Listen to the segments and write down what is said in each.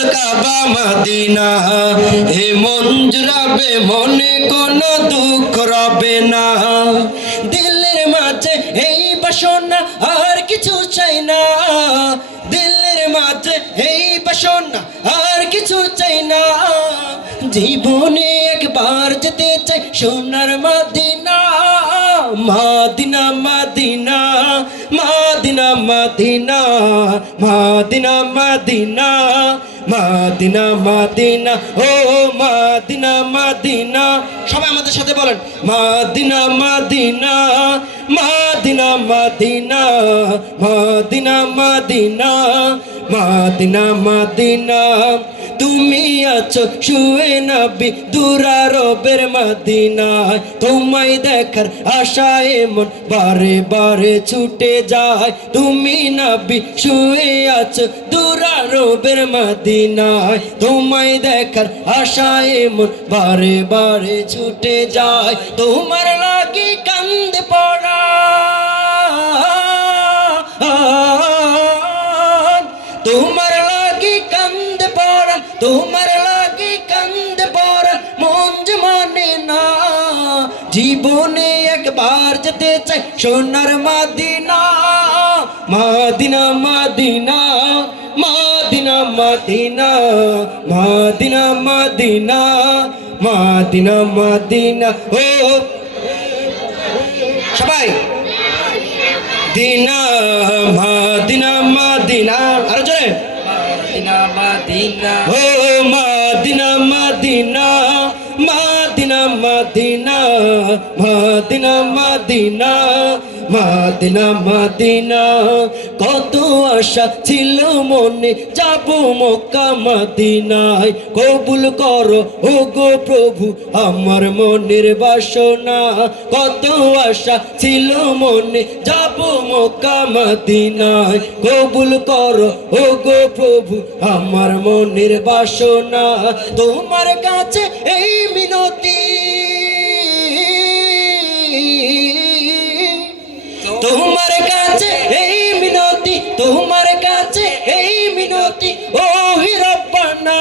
আল কাবা Medina হে মন জুড়াবে মনে কোনো দুঃখ রবে না দিলের মাঝে এই বাসনা আর কিছু চাই না দিলের মাঝে এই বাসনা আর কিছু চাই না জীবনে একবার যেতে চাই সোনার Medina Medina Medina Medina Medina Medina Medina Medina Medina ও মদিনা মদিনা সবাই আমাদের সাথে বলেন Medina Medina Medina Medina Medina Medina Medina Medina তুমি আছো শুয়ে নবী দুরারবের মদিনায় তোমায় দেখার আশায় মন বারে বারে ছুটে যায় তুমি নবী শুয়ে আছো দুরারবের মদিনায় তোমায় দেখার আশায় মন বারে বারে ছুটে যায় তোমার লাগি কান্দে পড়া তোমার লাগি কান্দে পড়া তোমার লাগি কান্দে পড়া মন যে মানে না জীবনে একবার যেতে চাই সোনার Medina Medina Medina Medina Medina Medina Medina Medina Medina ও সবাই দিনা মদিনা মদিনা আর জোরে মদিনা মদিনা ও Medina Medina Medina Medina Medina Medina Medina Medina কত আশা ছিল মনে যাব মক্কা মদিনায় কবুল করো ও গো প্রভু আমার মনের বাসনা কত আশা ছিল মনে যাব মক্কা মদিনায় কবুল করো ও গো প্রভু আমার মনের বাসনা তোমার কাছে এই মিনতি তোমার কাছে এই মিনতি তোমার কাছে এই মিনতি ও রব্বানা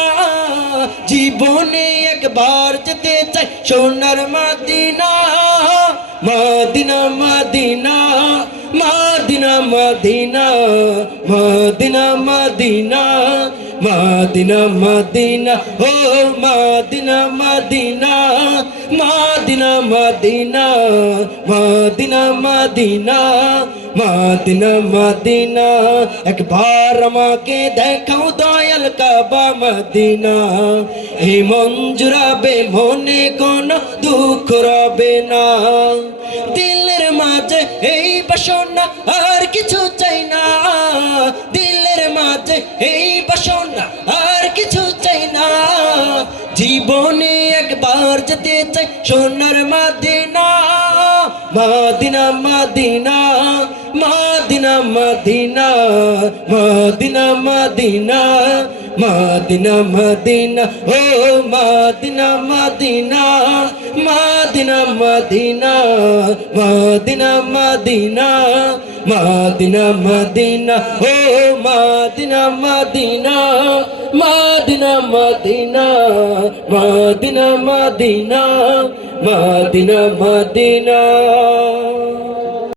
জীবনে একবার যেতে চাই সোনার Medina Medina Medina Medina Medina Medina Medina Medina Medina ও Medina Medina Medina Medina Medina Medina Medina Medina একবার আমাকে দেখাও দয়াল কাবা মদিনা এই মন জুড়াবে মনে কোনো দুঃখ রবে না দিলের মাঝে এই বাসনা আর কিছু চাই না দিলের মাঝে এই বাসনা আর কিছু চাই না জীবনে একবার যেতে চাই সোনার Medina Medina Medina Medina Medina Medina Medina Medina Medina ও Medina Medina Medina Medina Medina Medina Medina Medina ও Medina Medina Medina Medina Medina Medina Medina Medina